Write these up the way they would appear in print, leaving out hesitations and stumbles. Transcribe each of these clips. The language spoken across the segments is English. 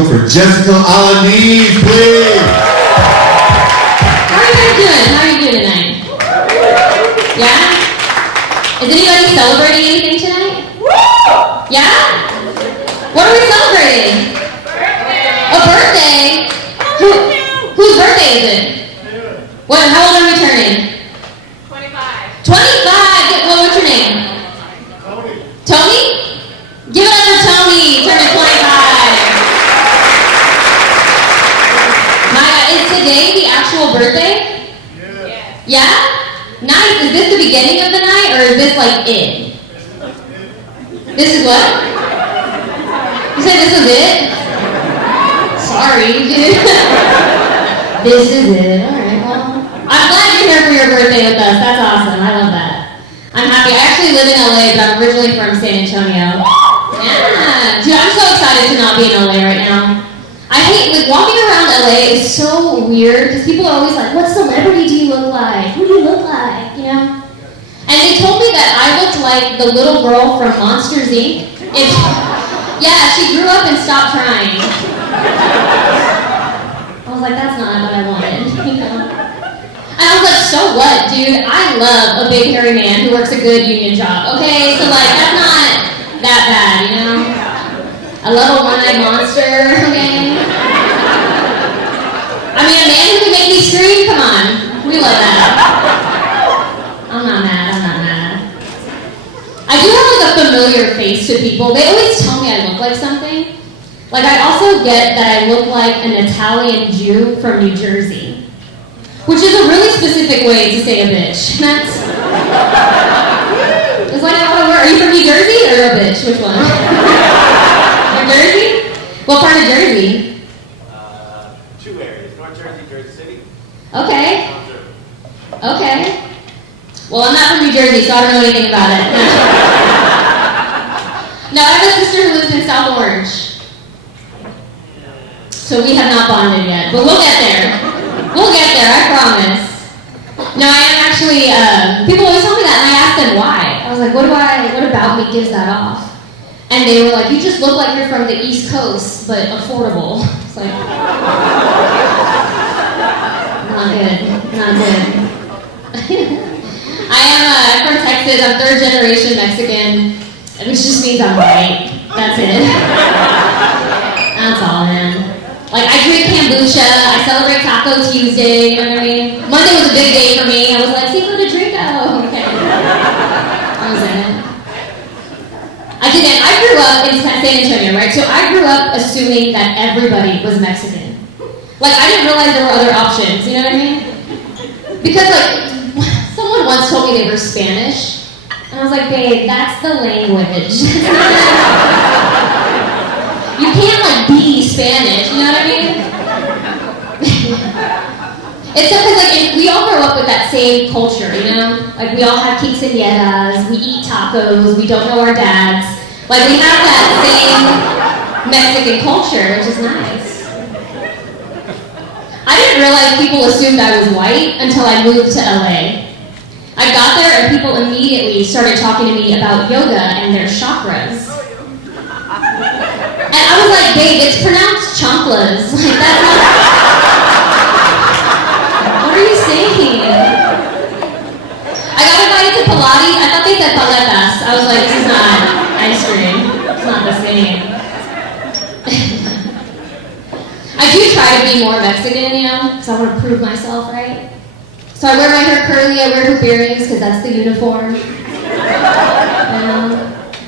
room for Jessica Alanis, please. How are you guys doing? How are you doing tonight? Yeah? Is anybody celebrating anything tonight? Yeah? What are we celebrating? A birthday? Whose birthday is it? What? How old are we turning? 25. 25? What's your name? Tony? Give it up for Tony, turning 25. My God, is today the actual birthday? Yeah? Nice. Is this the beginning of the night, or is this like it? This is what? You said this is it? Sorry, dude. This is it. Alright, well. I'm glad you're here for your birthday with us. That's awesome. I love that. I'm happy. I actually live in LA, but I'm originally from San Antonio. Yeah. Dude, I'm so excited to not be in LA right now. I hate, like, walking around LA is so weird, because people are always like, what celebrity do you look like? Who do you look like? You know? And they told me that I looked like the little girl from Monsters, Inc. Yeah, she grew up and stopped trying. I was like, that's not what I wanted, you know? And I was like, so what, dude? I love a big hairy man who works a good union job, okay? So, like, that's not that bad, you know? I love a one-eyed monster, okay? I mean, a man who can make me scream, come on. We love that. I'm not mad. I do have, like, a familiar face to people. They always tell me I look like something. Like, I also get that I look like an Italian Jew from New Jersey. Which is a really specific way to say a bitch. That's... It's like a lot of words. Are you from New Jersey or a bitch? Which one? New Jersey? What part of Jersey? Two areas. North Jersey, Jersey City. Okay. Okay. Well, I'm not from New Jersey, so I don't know anything about it. No, I have a sister who lives in South Orange. So we have not bonded yet, but we'll get there. We'll get there, I promise. No, I am actually, people always tell me that, and I asked them why. I was like, what about me gives that off? And they were like, you just look like you're from the East Coast, but affordable. It's like, not good. I'm from Texas. I'm third generation Mexican, which just means I'm white. That's it. That's all, man. Like, I drink kombucha. I celebrate Taco Tuesday. You know what I mean? Monday was a big day for me. I was like, Cinco de Drinko. Okay. I was in it. I grew up in San Antonio, right? So I grew up assuming that everybody was Mexican. Like, I didn't realize there were other options. You know what I mean? Because, like, someone once told me they were Spanish, and I was like, babe, that's the language. You can't, like, be Spanish, you know what I mean? It's because, like, we all grow up with that same culture, you know? Like, we all have quinceañeras, we eat tacos, we don't know our dads. Like, we have that same Mexican culture, which is nice. I didn't realize people assumed I was white until I moved to LA. I got there and people immediately started talking to me about yoga and their chakras. And I was like, babe, it's pronounced chanclas. Like, that's not... What are you saying? I got invited to Pilates. I thought they said paletas. I was like, this is not ice cream. It's not the same. I do try to be more Mexican, you know, because I want to prove myself, right? So I wear my hair curly, I wear hoop earrings, because that's the uniform.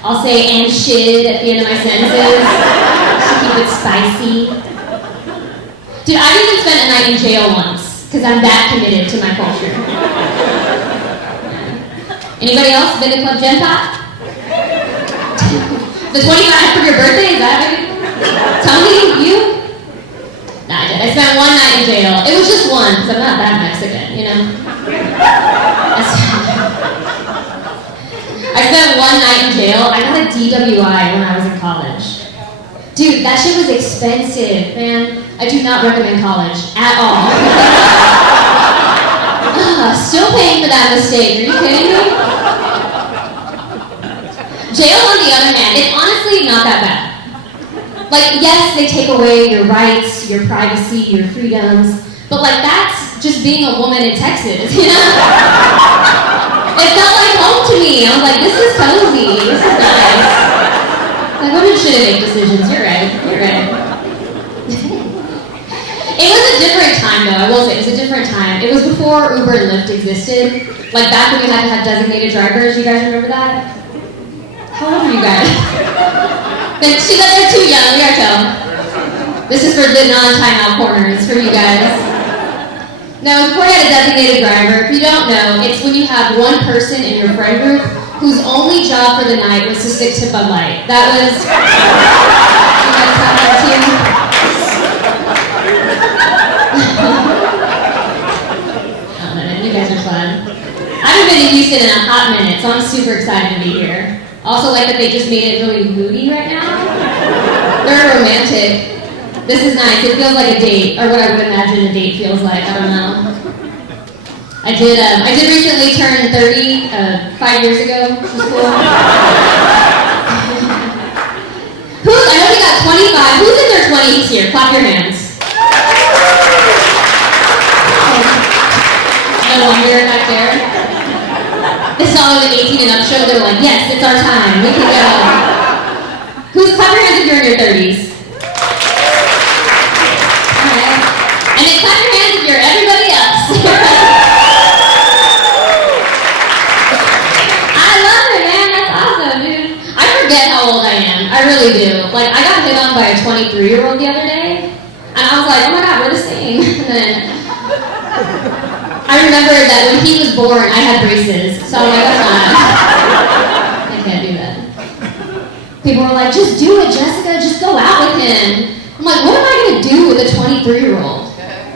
I'll say and shit at the end of my sentences to keep it spicy. Dude, I've even spent a night in jail once, because I'm that committed to my culture. Anybody else been to Club Gen Pop? The 25th for your birthday, is that right? Tony, you? Nah, I did. I spent one night in jail. It was just one, because I'm not that Mexican, you know? I spent one night in jail. I got a DWI when I was in college. Dude, that shit was expensive, man. I do not recommend college at all. Still paying for that mistake. Are you kidding me? Jail, on the other hand, it's honestly not that bad. Like, yes, they take away your rights, your privacy, your freedoms, but like that's just being a woman in Texas, you know? It felt like home to me. I was like, this is cozy, this is nice. Like, women shouldn't make decisions, you're right. It was a different time though, I will say, it was a different time. It was before Uber and Lyft existed. Like back when you had to have designated drivers, you guys remember that? How old are you guys? She said they're too young, we gotta tell. This is for the non-timeout corners, for you guys. Now, before you had a designated driver, if you don't know, it's when you have one person in your friend group whose only job for the night was to stick to Bud Light. That was... You guys have that too? Oh man, you guys are fun. I haven't been to Houston in a hot minute, so I'm super excited to be here. Also like that they just made it really moody right now. They're romantic. This is nice. It feels like a date, or what I would imagine a date feels like. I don't know. I did recently turn 30, 5 years ago, which was cool. I know we got 25. Who's in their 20s here? Clap your hands. No wonder back there. This is all an 18 and up show. They're like, yes, it's our time. We can go. Clap your hands if you're in your 30s. Alright. And then clap your hands if you're everybody else. I love it, man. That's awesome, dude. I forget how old I am. I really do. Like, I got hit on by a 23-year-old the other day. And I was like, oh my god, we're the same. And then I remember that when he was born, I had braces. So I'm like, that's not. I can't do that. People were like, just do it, Jessica. Just go out with him. I'm like, what am I going to do with a 23-year-old?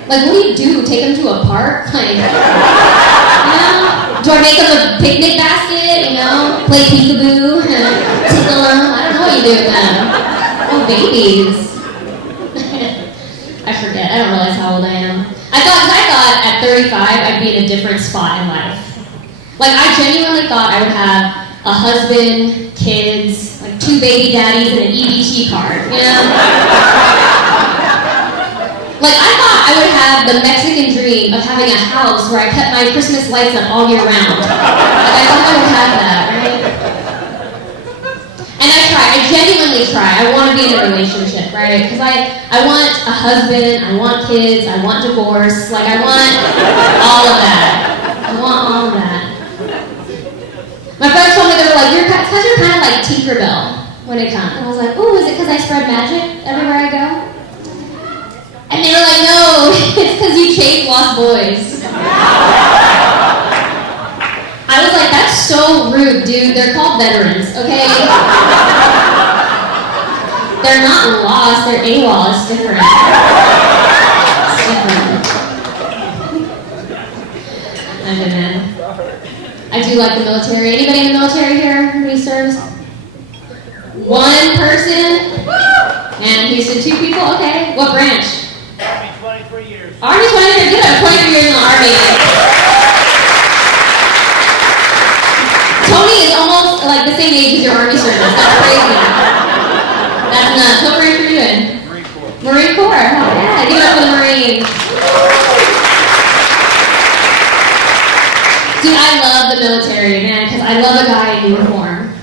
Like, what do you do? Take him to a park? Like, you know? Do I make him a picnic basket? You know? Play peekaboo? Tickle him? I don't know what you do with them. Oh, babies. I forget. I don't realize how old I am. I thought at 35 I'd be in a different spot in life. Like, I genuinely thought I would have a husband, kids, like 2 baby daddies, and an EBT card, you know? Like, I thought I would have the Mexican dream of having a house where I kept my Christmas lights up all year round. Like, I thought I would have that, right? And I try. I genuinely try. I want to be in a relationship, right? Because I want a husband, I want kids, I want divorce. Like, I want all of that. I want all of that. My friends told me, they were like, you're kind of like Tinkerbell when it comes. And I was like, ooh, is it because I spread magic everywhere I go? And they were like, no, it's because you chase lost boys. I was like, that's so rude, dude. They're called veterans, okay? They're not lost, they're AWOL. It's different. It's different. I don't know. I do like the military. Anybody in the military here? Who serves? One person? And Houston, 2 people? Okay. What branch? Army, 23 years. Army, 23 years. Good. I'm 23 years in the Army. Tony is almost like the same age as your Army service. That's crazy. That's nuts. What branch are you in? Marine Corps. Marine Corps. Oh, yeah. Give it up for the Marines. Dude, I love the military, man, because I love a guy in uniform. I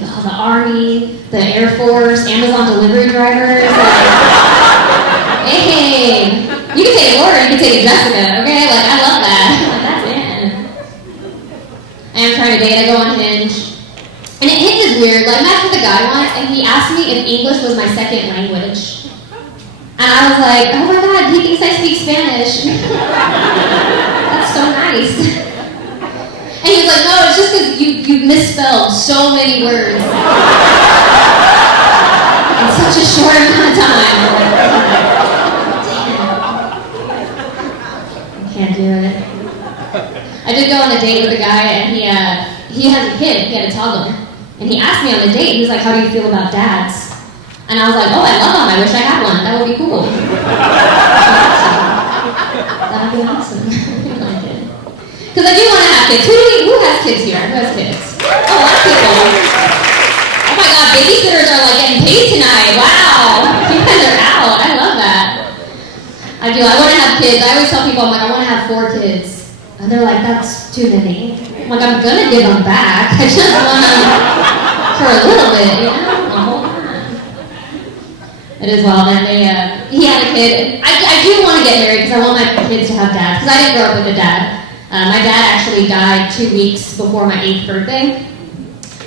love the Army, the Air Force, Amazon delivery drivers. Like, hey, you can take Laura, you can take Jessica, okay? Like, I love that. Like, that's it. I am trying to date, I go on Hinge. And Hinge is weird. Like, I met with a guy once, and he asked me if English was my second language. And I was like, oh my god, he thinks I speak Spanish. That's so nice. And he was like, no, it's just because you misspelled so many words in such a short amount of time. Damn. I can't do it. I did go on a date with a guy, and he has a kid. He had a toddler. And he asked me on the date, he was like, how do you feel about dads? And I was like, oh, I love them. I wish I had one. That would be cool. That would be awesome. Because I do want to have kids. Who has kids here? Who has kids? Oh, a lot of people. Oh my god, babysitters are like getting paid tonight. Wow. guys are out. I love that. I do. I want to have kids. I always tell people, I'm like, I want to have 4 kids. And they're like, that's too many. I'm like, I'm going to give them back. I just want them for a little bit, you know? A whole time. It is well. Then he had a kid. I do want to get married because I want my kids to have dads. Because I didn't grow up with a dad. My dad actually died 2 weeks before my 8th birthday.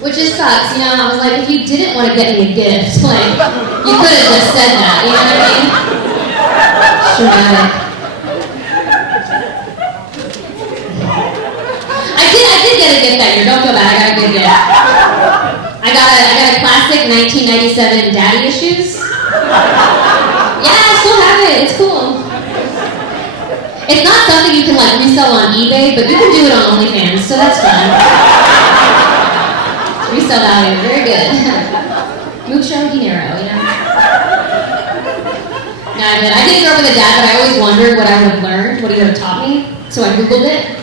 Which just sucks, you know? I was like, if you didn't want to get me a gift, like, you could have just said that, you know what I mean? Dramatic. I did get a gift that year. Don't feel bad. I got a good gift. I got a classic 1997 Daddy Issues. Yeah, I still have it. It's cool. It's not something you can like resell on eBay, but you can do it on OnlyFans, so that's fun. Resale value, very good. Mucho dinero, you know. No, I didn't grow up with a dad, but I always wondered what I would have learned, what he would have taught me. So I Googled it.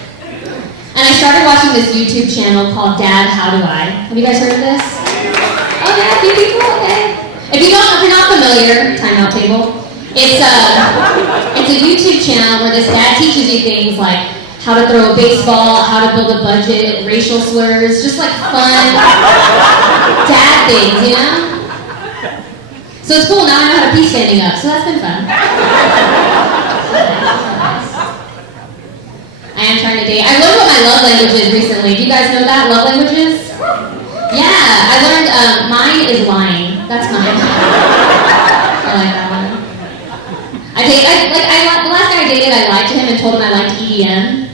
And I started watching this YouTube channel called Dad, How Do I? Have you guys heard of this? Oh yeah, a few people, okay. If you're not familiar, timeout table. It's a YouTube channel where this dad teaches you things like how to throw a baseball, how to build a budget, racial slurs, just like fun dad things, you know? So it's cool, now I know how to pee standing up, so that's been fun. I am trying to date. I learned what my love language is recently. Do you guys know that? Love languages? Yeah, I learned mine is lying. That's mine. I like that one. The last guy I dated, I lied to him and told him I liked EDM.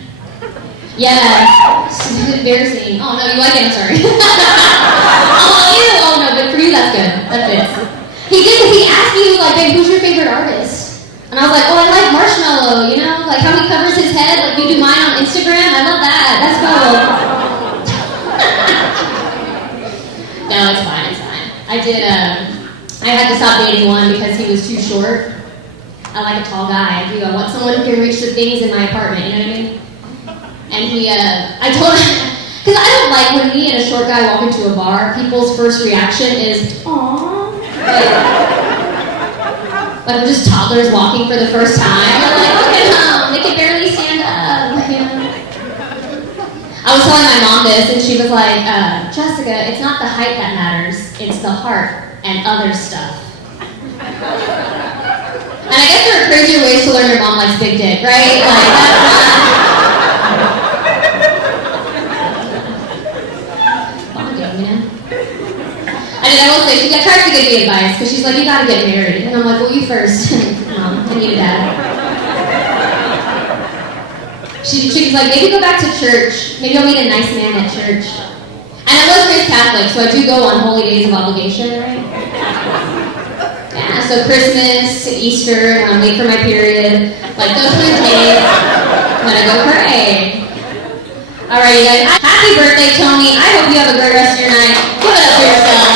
Yeah, it's embarrassing. Oh no, you like it? I'm sorry. Oh, ew. Oh no, good for you. That's good. That fits. He did because he asked me, he was like, babe, who's your favorite artist? And I was like, oh, I like Marshmallow, you know? Like how he covers his head, like you do mine on Instagram. I love that. That's cool. No, it's fine, it's fine. I had to stop dating one because he was too short. I like a tall guy. I do. I want someone who can reach the things in my apartment, you know what I mean? And I told him, because I don't like when me and a short guy walk into a bar, people's first reaction is, aww. Like we're just toddlers walking for the first time. They're like, look at them, they can barely stand up. You know? I was telling my mom this, and she was like, Jessica, it's not the height that matters, it's the heart and other stuff. And I guess there are crazier ways to learn your mom likes big dick, right? Like, that's bonding, you know? I will say, she tries to give me advice, because she's like, you gotta get married. And I'm like, well, you first. Mom, I need a dad. She's like, maybe go back to church. Maybe I'll meet a nice man at church. And I was raised Catholic, so I do go on holy days of obligation, right? Yeah, so Christmas, Easter, when I'm late for my period, like those 3 days, I'm gonna go pray. Alright, you guys, happy birthday, Tony. I hope you have a great rest of your night. Give it up for yourself.